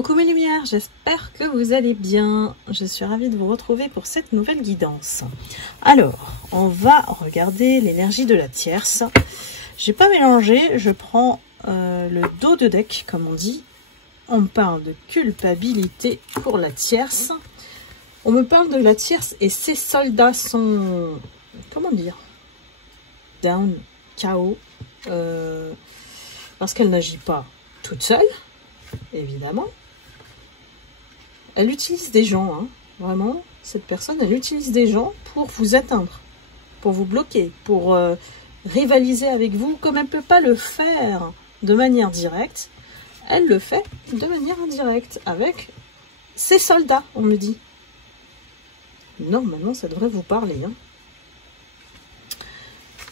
Coucou mes lumières, j'espère que vous allez bien. Je suis ravie de vous retrouver pour cette nouvelle guidance. Alors, on va regarder l'énergie de la tierce. J'ai pas mélangé, je prends le dos de deck, comme on dit. On me parle de culpabilité pour la tierce. On me parle de la tierce et ses soldats sont, comment dire, down, KO, parce qu'elle n'agit pas toute seule, évidemment. Elle utilise des gens, hein, vraiment, cette personne, elle utilise des gens pour vous atteindre, pour vous bloquer, pour rivaliser avec vous, comme elle ne peut pas le faire de manière directe, elle le fait de manière indirecte, avec ses soldats, on me dit. Normalement, ça devrait vous parler, hein.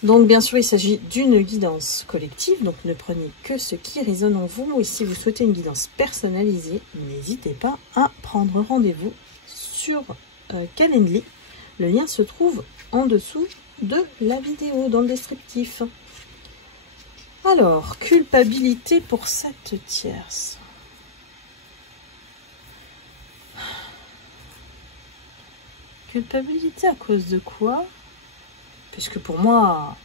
Donc, bien sûr, il s'agit d'une guidance collective, donc ne prenez que ce qui résonne en vous. Et si vous souhaitez une guidance personnalisée, n'hésitez pas à prendre rendez-vous sur Calendly. Le lien se trouve en dessous de la vidéo, dans le descriptif. Alors, culpabilité pour cette tierce. Culpabilité à cause de quoi ? Puisque pour moi,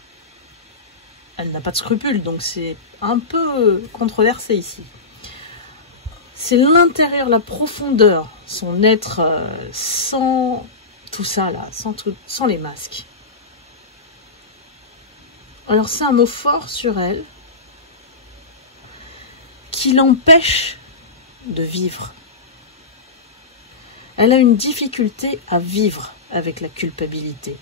elle n'a pas de scrupules, donc c'est un peu controversé ici. C'est l'intérieur, la profondeur, son être sans tout ça là, sans les masques. Alors c'est un mot fort sur elle, qui l'empêche de vivre. Elle a une difficulté à vivre avec la culpabilité.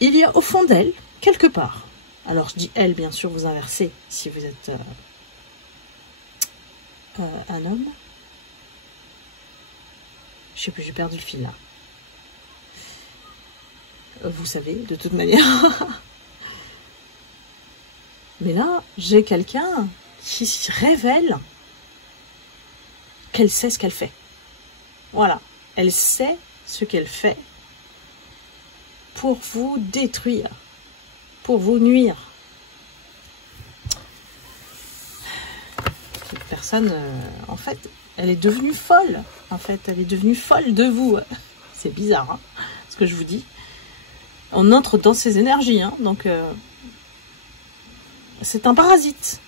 Il y a au fond d'elle, quelque part, alors je dis elle, bien sûr, vous inversez si vous êtes un homme. Je sais plus, j'ai perdu le fil là. Vous savez, de toute manière. Mais là, j'ai quelqu'un qui révèle qu'elle sait ce qu'elle fait. Voilà, elle sait ce qu'elle fait pour vous détruire, pour vous nuire. Cette personne, en fait, elle est devenue folle. En fait, elle est devenue folle de vous. C'est bizarre, hein, ce que je vous dis. On entre dans ses énergies, hein, donc c'est un parasite.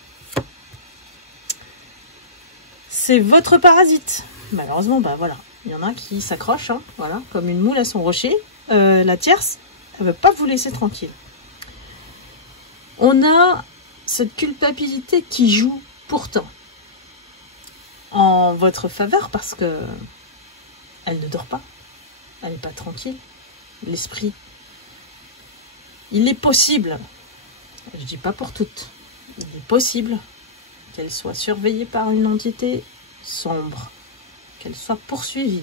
C'est votre parasite. Malheureusement, bah voilà, il y en a qui s'accrochent, hein, voilà, comme une moule à son rocher. La tierce, elle ne veut pas vous laisser tranquille. On a cette culpabilité qui joue pourtant en votre faveur parce que elle ne dort pas, elle n'est pas tranquille. L'esprit, il est possible, je ne dis pas pour toutes, il est possible qu'elle soit surveillée par une entité sombre, qu'elle soit poursuivie.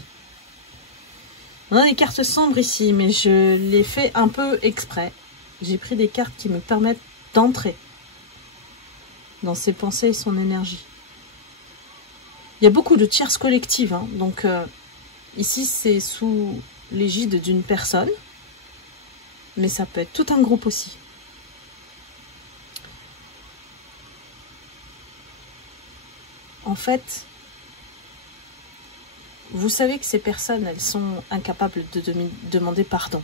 On a des cartes sombres ici, mais je l'ai fait un peu exprès. J'ai pris des cartes qui me permettent d'entrer dans ses pensées et son énergie. Il y a beaucoup de tierces collectives, hein, donc ici c'est sous l'égide d'une personne, mais ça peut être tout un groupe aussi. En fait, vous savez que ces personnes, elles sont incapables de demander pardon.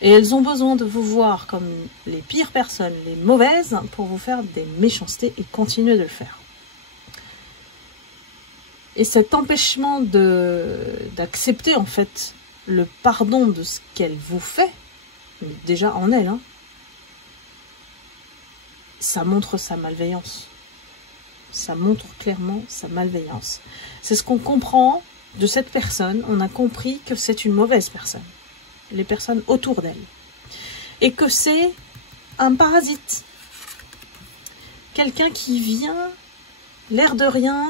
Et elles ont besoin de vous voir comme les pires personnes, les mauvaises, pour vous faire des méchancetés et continuer de le faire. Et cet empêchement d'accepter en fait le pardon de ce qu'elle vous fait, déjà en elle, hein, ça montre sa malveillance. Ça montre clairement sa malveillance. C'est ce qu'on comprend de cette personne. On a compris que c'est une mauvaise personne. Les personnes autour d'elle. Et que c'est un parasite. Quelqu'un qui vient, l'air de rien,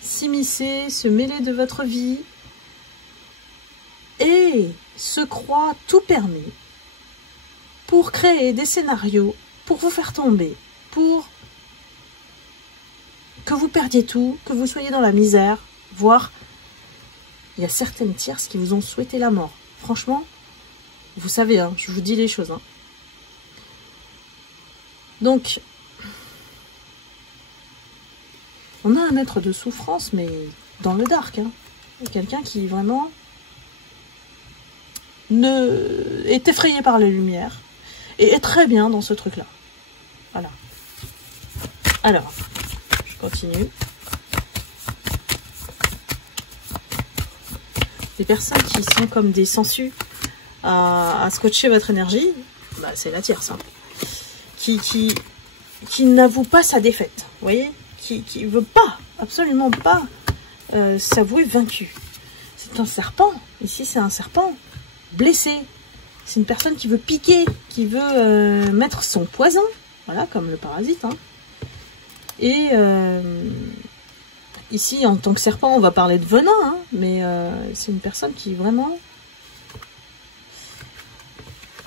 s'immiscer, se mêler de votre vie et se croit tout permis pour créer des scénarios, pour vous faire tomber, pour que vous perdiez tout, que vous soyez dans la misère, voire il y a certaines tierces qui vous ont souhaité la mort. Franchement, vous savez, hein, je vous dis les choses. Hein. Donc, On a un être de souffrance, mais dans le dark. Hein. Quelqu'un qui vraiment est effrayé par les lumières et est très bien dans ce truc-là. Voilà. Alors, je continue. Les personnes qui sont comme des sangsues à scotcher votre énergie, bah, c'est la tierce. Hein. Qui n'avoue pas sa défaite, vous voyez, qui veut pas, absolument pas s'avouer vaincu. C'est un serpent, ici c'est un serpent blessé. C'est une personne qui veut piquer, qui veut mettre son poison, voilà, comme le parasite. Hein. Et ici, en tant que serpent, on va parler de venin, hein, mais c'est une personne qui vraiment...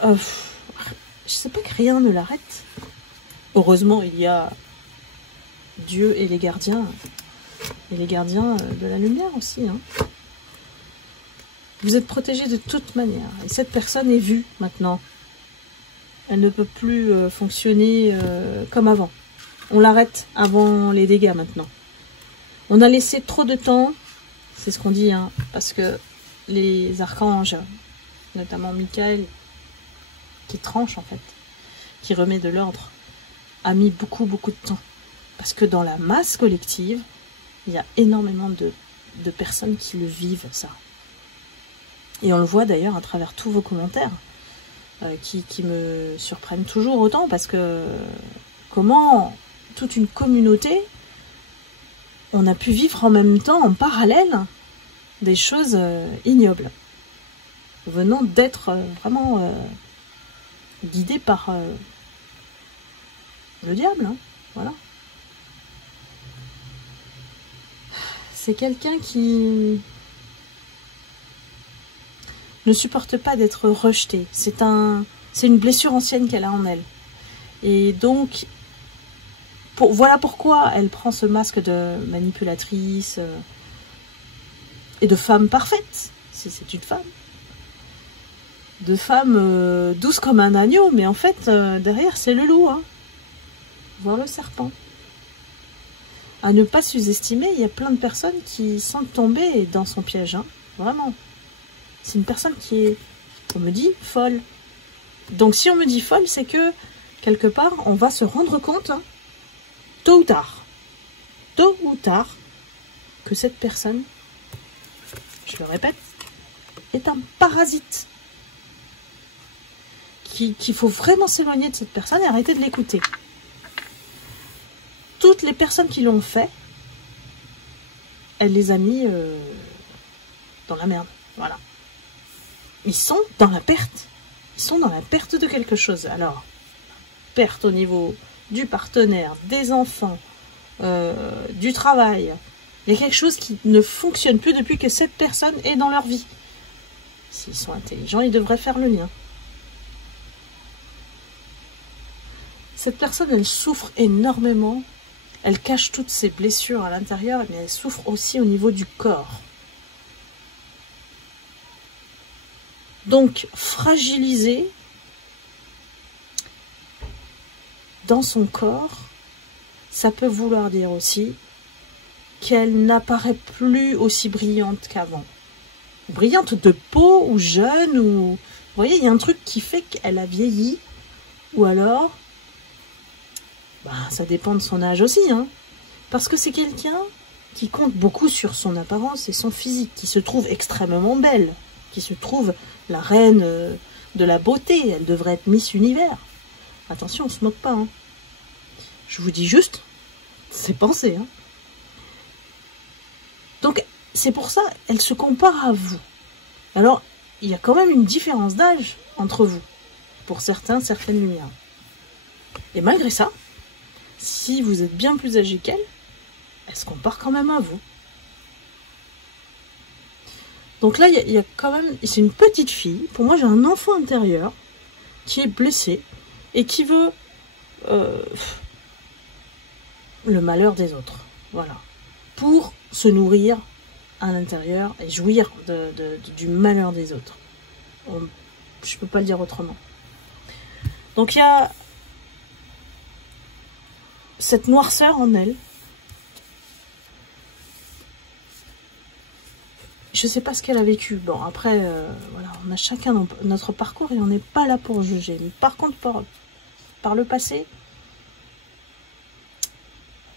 je sais pas que rien ne l'arrête. Heureusement, il y a Dieu et les gardiens de la lumière aussi. Hein. Vous êtes protégé de toute manière. Et cette personne est vue maintenant. Elle ne peut plus fonctionner comme avant. On l'arrête avant les dégâts maintenant. On a laissé trop de temps, c'est ce qu'on dit, hein, parce que les archanges, notamment Michael, qui tranche en fait, qui remet de l'ordre, a mis beaucoup de temps. Parce que dans la masse collective, il y a énormément de personnes qui le vivent, ça. Et on le voit d'ailleurs à travers tous vos commentaires, qui me surprennent toujours autant, parce que comment toute une communauté, on a pu vivre en même temps, en parallèle, des choses ignobles, venant d'être vraiment guidées par le diable, hein, voilà. C'est quelqu'un qui ne supporte pas d'être rejeté. C'est une blessure ancienne qu'elle a en elle. Et donc, voilà pourquoi elle prend ce masque de manipulatrice et de femme parfaite, si c'est une femme. De femme douce comme un agneau, mais en fait, derrière, c'est le loup, hein. Voir le serpent. À ne pas sous-estimer, il y a plein de personnes qui sont tombées dans son piège, hein. Vraiment. C'est une personne qui est, on me dit, folle. Donc si on me dit folle, c'est que, quelque part, on va se rendre compte, hein, tôt ou tard, que cette personne, je le répète, est un parasite. Qu'il faut vraiment s'éloigner de cette personne et arrêter de l'écouter. Toutes les personnes qui l'ont fait, elle les a mis dans la merde. Voilà. Ils sont dans la perte. Ils sont dans la perte de quelque chose. Alors, perte au niveau du partenaire, des enfants, du travail. Il y a quelque chose qui ne fonctionne plus depuis que cette personne est dans leur vie. S'ils sont intelligents, ils devraient faire le lien. Cette personne, elle souffre énormément. Elle cache toutes ses blessures à l'intérieur, mais elle souffre aussi au niveau du corps. Donc, fragilisée dans son corps, ça peut vouloir dire aussi qu'elle n'apparaît plus aussi brillante qu'avant. Brillante de peau ou jeune, ou... Vous voyez, il y a un truc qui fait qu'elle a vieilli, ou alors... ça dépend de son âge aussi, hein. Parce que c'est quelqu'un qui compte beaucoup sur son apparence et son physique, qui se trouve extrêmement belle, qui se trouve la reine de la beauté. Elle devrait être Miss Univers. Attention, on se moque pas, hein. Je vous dis juste, c'est pensé, hein. Donc, c'est pour ça, elle se compare à vous. Alors, il y a quand même une différence d'âge entre vous, pour certaines lumières. Et malgré ça, si vous êtes bien plus âgé qu'elle, elle se compare quand même à vous. Donc là, il y a quand même... C'est une petite fille. Pour moi, j'ai un enfant intérieur qui est blessé et qui veut le malheur des autres. Voilà. Pour se nourrir à l'intérieur et jouir du malheur des autres. Je ne peux pas le dire autrement. Donc il y a cette noirceur en elle je sais pas ce qu'elle a vécu. Bon, après, voilà, on a chacun notre parcours et on n'est pas là pour juger. Mais par contre, par le passé,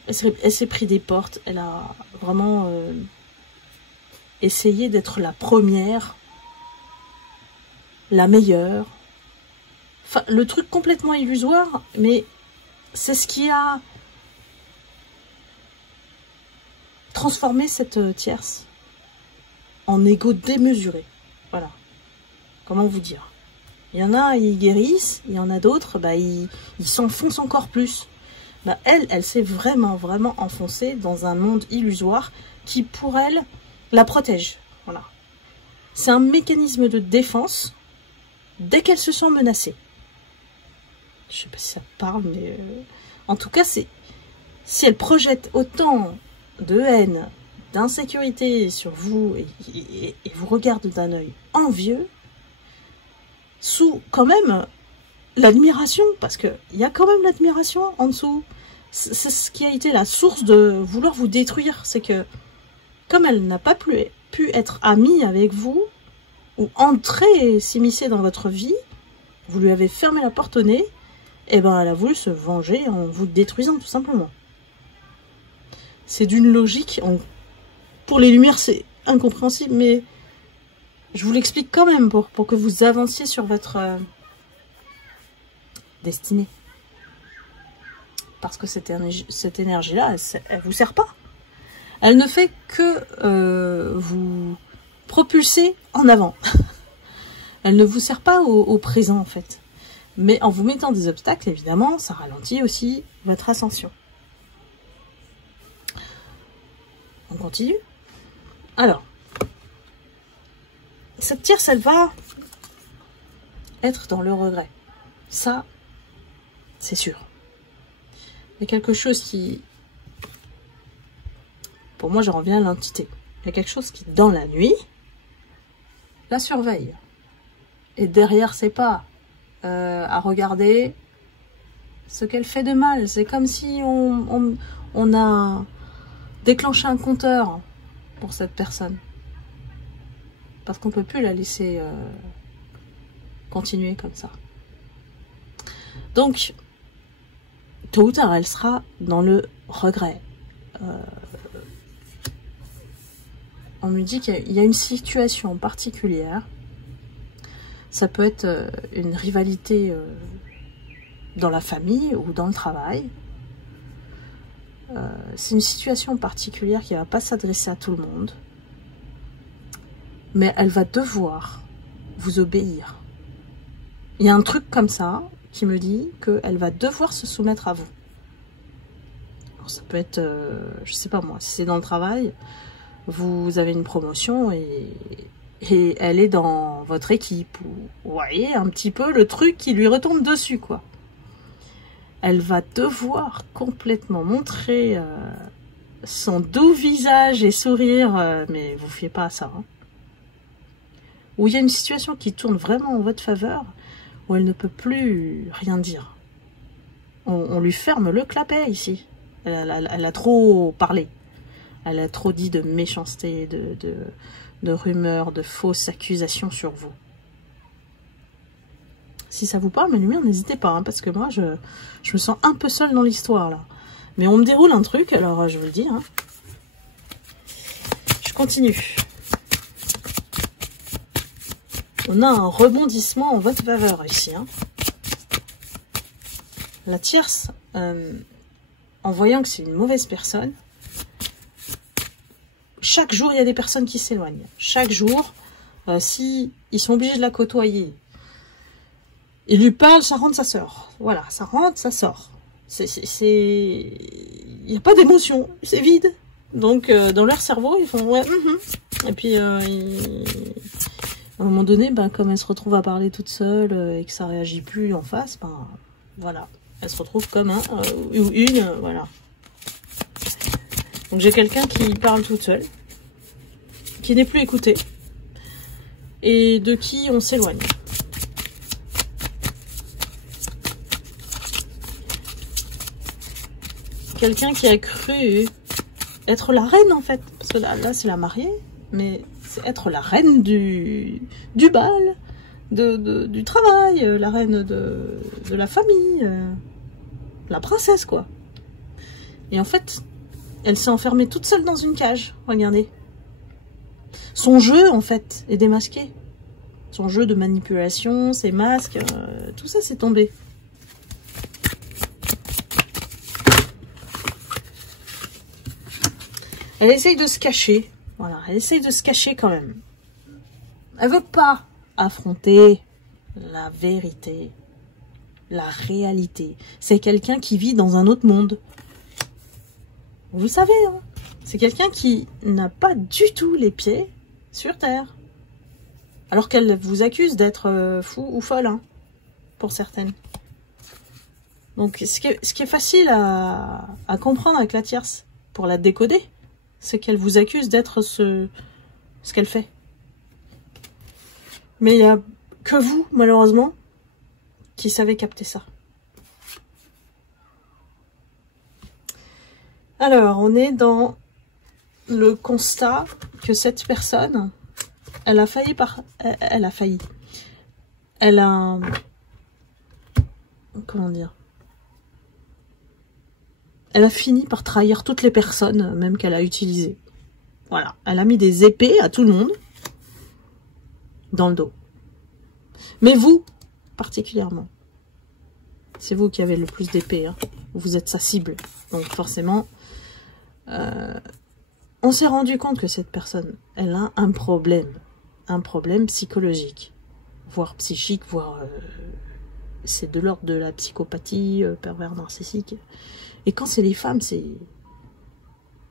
elle s'est pris des portes. Elle a vraiment essayé d'être la première, la meilleure. Enfin, le truc complètement illusoire, mais c'est ce qui a transformé cette tierce en égo démesuré. Voilà. Comment vous dire? Il y en a, ils guérissent. Il y en a d'autres, bah, ils s'enfoncent encore plus. Bah, elle s'est vraiment, vraiment enfoncée dans un monde illusoire qui, pour elle, la protège. Voilà. C'est un mécanisme de défense dès qu'elle se sent menacée. Je sais pas si ça parle, mais en tout cas, c'est si elle projette autant de haine, d'insécurité sur vous et vous regarde d'un œil envieux, sous quand même l'admiration, parce qu'il y a quand même l'admiration en dessous. C'est ce qui a été la source de vouloir vous détruire. C'est que, comme elle n'a pas pu être amie avec vous, ou entrer et s'immiscer dans votre vie, vous lui avez fermé la porte au nez, et ben elle a voulu se venger en vous détruisant tout simplement. C'est d'une logique, pour les lumières c'est incompréhensible, mais je vous l'explique quand même pour que vous avanciez sur votre destinée. Parce que cette énergie-là, elle vous sert pas. Elle ne fait que vous propulser en avant. Elle ne vous sert pas au présent, en fait. Mais en vous mettant des obstacles, évidemment, ça ralentit aussi votre ascension. On continue. Alors, cette tierce, elle va être dans le regret. Ça, c'est sûr. Il y a quelque chose qui... Pour moi, je reviens à l'entité. Il y a quelque chose qui, dans la nuit, la surveille. Et derrière ses pas, à regarder ce qu'elle fait de mal. C'est comme si on a déclenché un compteur pour cette personne. Parce qu'on ne peut plus la laisser continuer comme ça. Donc, tôt ou tard, elle sera dans le regret. On me dit qu'il y a une situation particulière. Ça peut être une rivalité dans la famille ou dans le travail. C'est une situation particulière qui ne va pas s'adresser à tout le monde. Mais elle va devoir vous obéir. Il y a un truc comme ça qui me dit qu'elle va devoir se soumettre à vous. Alors ça peut être, je sais pas moi, si c'est dans le travail, vous avez une promotion et elle est dans votre équipe. Vous voyez un petit peu le truc qui lui retombe dessus, quoi. Elle va devoir complètement montrer son doux visage et sourire, mais vous ne fiez pas à ça. Hein. Où il y a une situation qui tourne vraiment en votre faveur, où elle ne peut plus rien dire. On lui ferme le clapet ici. Elle a trop parlé. Elle a trop dit de méchanceté, de rumeurs, de fausses accusations sur vous. Si ça vous parle, mes lumières, n'hésitez pas, hein, parce que moi, je me sens un peu seule dans l'histoire, là. Mais on me déroule un truc, alors je vous le dis. Hein. Je continue. On a un rebondissement en votre faveur ici. Hein. La tierce, en voyant que c'est une mauvaise personne, chaque jour, il y a des personnes qui s'éloignent. Chaque jour, si ils sont obligés de la côtoyer, il lui parle, ça rentre, ça sort. Voilà, ça rentre, ça sort. Il n'y a pas d'émotion, c'est vide. Donc, dans leur cerveau, ils font ouais, Et puis, à un moment donné, ben, comme elle se retrouve à parler toute seule et que ça réagit plus en face, ben, voilà. Elle se retrouve comme un ou une, voilà. Donc, j'ai quelqu'un qui parle toute seule, qui n'est plus écouté, et de qui on s'éloigne. Quelqu'un qui a cru être la reine, en fait. Parce que là c'est la mariée, mais C'est être la reine du bal, du travail, la reine de la famille, la princesse, quoi. Et en fait, elle s'est enfermée toute seule dans une cage, regardez. Son jeu, en fait, est démasqué. Son jeu de manipulation, ses masques, tout ça, c'est tombé. Elle essaye de se cacher. Voilà, elle essaye de se cacher quand même. Elle veut pas affronter la vérité, la réalité. C'est quelqu'un qui vit dans un autre monde. Vous le savez, hein, c'est quelqu'un qui n'a pas du tout les pieds sur terre. Alors qu'elle vous accuse d'être fou ou folle, hein, pour certaines. Donc, ce qui est facile à comprendre avec la tierce, pour la décoder, c'est qu'elle vous accuse d'être ce qu'elle fait. Mais il n'y a que vous, malheureusement, qui savez capter ça. Alors, on est dans le constat que cette personne, elle a failli. Elle a... Comment dire? Elle a fini par trahir toutes les personnes, même qu'elle a utilisées. Voilà. Elle a mis des épées à tout le monde dans le dos. Mais vous, particulièrement, c'est vous qui avez le plus d'épées. Hein. Vous êtes sa cible. Donc forcément, on s'est rendu compte que cette personne, elle a un problème psychologique, voire psychique, voire... c'est de l'ordre de la psychopathie, pervers narcissique. Et quand c'est les femmes, c'est...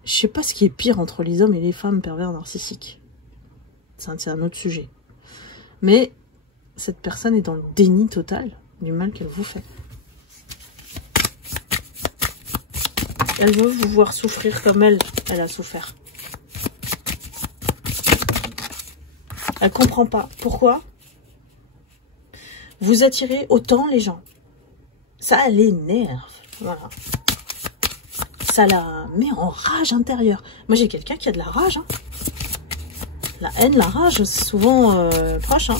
Je sais pas ce qui est pire entre les hommes et les femmes pervers narcissiques. C'est un autre sujet. Mais cette personne est dans le déni total du mal qu'elle vous fait. Elle veut vous voir souffrir comme elle a souffert. Elle comprend pas. Pourquoi vous attirez autant les gens? Ça l'énerve. Voilà. Ça la met en rage intérieure. Moi, j'ai quelqu'un qui a de la rage. Hein. La haine, la rage, c'est souvent proche. Hein.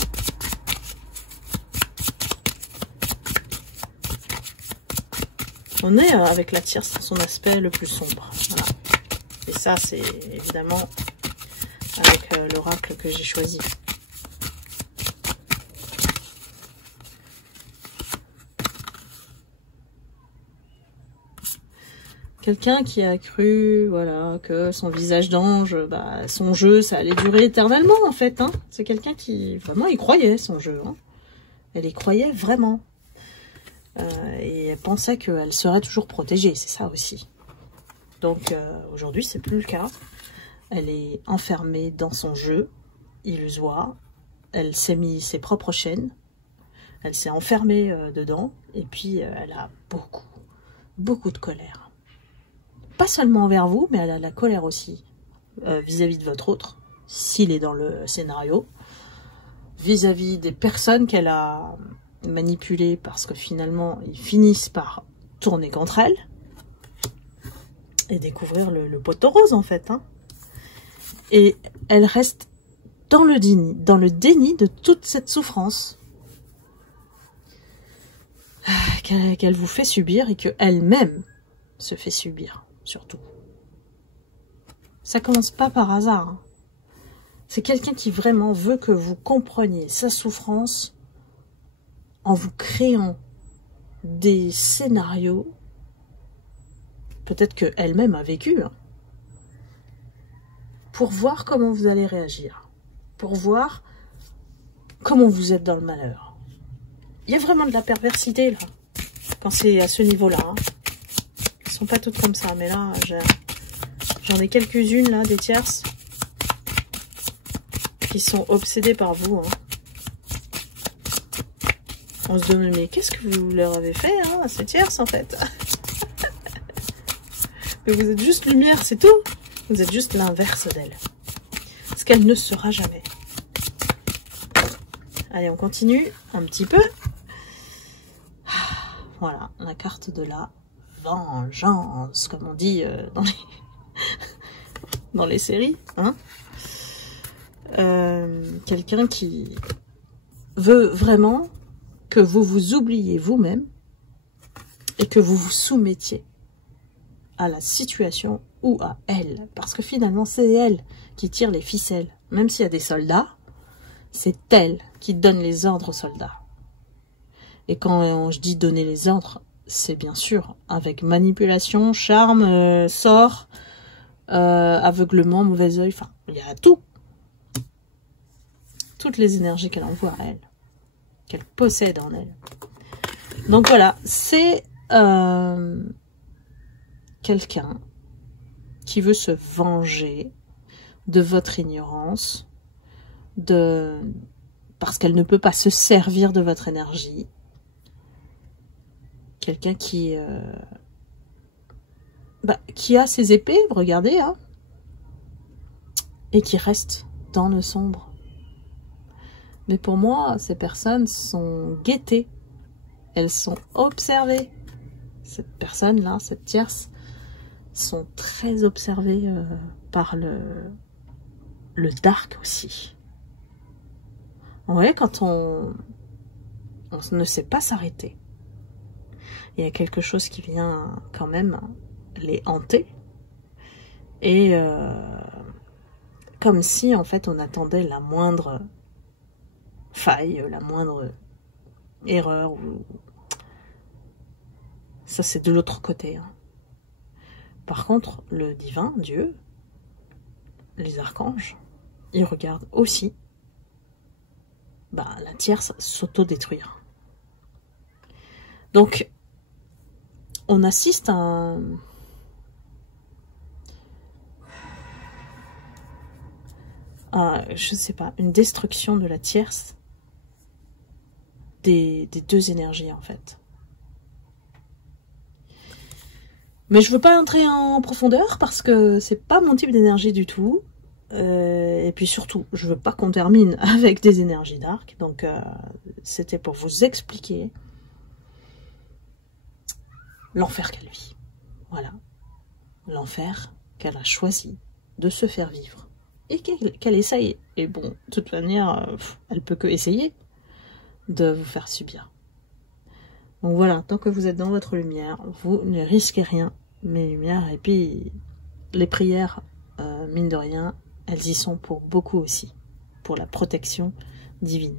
On est avec la tierce dans son aspect le plus sombre. Voilà. Et ça, c'est évidemment avec l'oracle que j'ai choisi. Quelqu'un qui a cru, voilà, que son visage d'ange, bah, son jeu, ça allait durer éternellement, en fait. Hein. C'est quelqu'un qui, vraiment, il croyait son jeu. Hein. Elle y croyait vraiment. Et elle pensait qu'elle serait toujours protégée, c'est ça aussi. Donc, aujourd'hui, c'est plus le cas. Elle est enfermée dans son jeu, illusoire. Elle s'est mis ses propres chaînes. Elle s'est enfermée dedans. Et puis, elle a beaucoup de colère. Pas seulement envers vous, mais elle a de la colère aussi vis-à-vis de votre autre, s'il est dans le scénario, vis-à-vis des personnes qu'elle a manipulées, parce que finalement, ils finissent par tourner contre elle et découvrir le poteau rose, en fait. Hein. Et elle reste dans le déni de toute cette souffrance qu'elle vous fait subir et qu'elle-même se fait subir. Surtout. Ça commence pas par hasard. Hein. C'est quelqu'un qui vraiment veut que vous compreniez sa souffrance en vous créant des scénarios, peut-être qu'elle-même a vécu, hein, pour voir comment vous allez réagir, pour voir comment vous êtes dans le malheur. Il y a vraiment de la perversité, là, quand c'est à ce niveau-là. Hein. Sont pas toutes comme ça, mais là, j'en ai quelques-unes, là, des tierces, qui sont obsédées par vous. Hein. On se demande, mais qu'est-ce que vous leur avez fait, hein, à ces tierces, en fait? Mais vous êtes juste lumière, c'est tout. Vous êtes juste l'inverse d'elle. Ce qu'elle ne sera jamais. Allez, on continue un petit peu. Voilà, la carte de la vengeance, comme on dit dans les séries. Hein. quelqu'un qui veut vraiment que vous vous oubliez vous-même et que vous vous soumettiez à la situation ou à elle. Parce que finalement, c'est elle qui tire les ficelles. Même s'il y a des soldats, c'est elle qui donne les ordres aux soldats. Et quand je dis donner les ordres, c'est bien sûr avec manipulation, charme, sort, aveuglement, mauvais œil, enfin, il y a tout. Toutes les énergies qu'elle envoie à elle, qu'elle possède en elle. Donc voilà, c'est quelqu'un qui veut se venger de votre ignorance, parce qu'elle ne peut pas se servir de votre énergie. Quelqu'un qui a ses épées, regardez, hein, et qui reste dans le sombre. Mais pour moi, ces personnes sont guettées, elles sont observées. Cette personne-là, cette tierce, sont très observées par le dark aussi. Vous voyez, quand on ne sait pas s'arrêter, il y a quelque chose qui vient quand même les hanter. Et comme si, en fait, on attendait la moindre faille, la moindre erreur. Ça, c'est de l'autre côté. Hein. Par contre, le divin, Dieu, les archanges, ils regardent aussi la tierce s'auto-détruire. Donc, on assiste à je sais pas, une destruction de la tierce des deux énergies, en fait. Mais je veux pas entrer en profondeur parce que c'est pas mon type d'énergie du tout. Et puis surtout, je veux pas qu'on termine avec des énergies dark. Donc, c'était pour vous expliquer l'enfer qu'elle vit. Voilà. L'enfer qu'elle a choisi de se faire vivre. Et qu'elle essaye. Et bon, de toute manière, elle peut que essayer de vous faire subir. Donc voilà, tant que vous êtes dans votre lumière, vous ne risquez rien, mes lumières. Et puis, les prières, mine de rien, elles y sont pour beaucoup aussi. Pour la protection divine.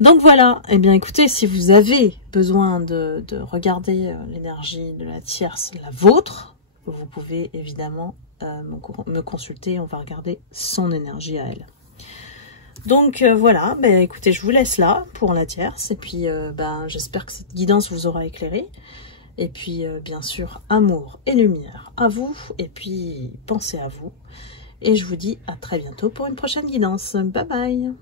Donc voilà, eh bien écoutez, si vous avez besoin de regarder l'énergie de la tierce, la vôtre, vous pouvez évidemment me consulter, on va regarder son énergie à elle. Donc voilà, écoutez, je vous laisse là pour la tierce, et puis j'espère que cette guidance vous aura éclairé. Et puis bien sûr, amour et lumière à vous, et puis pensez à vous. Et je vous dis à très bientôt pour une prochaine guidance. Bye bye!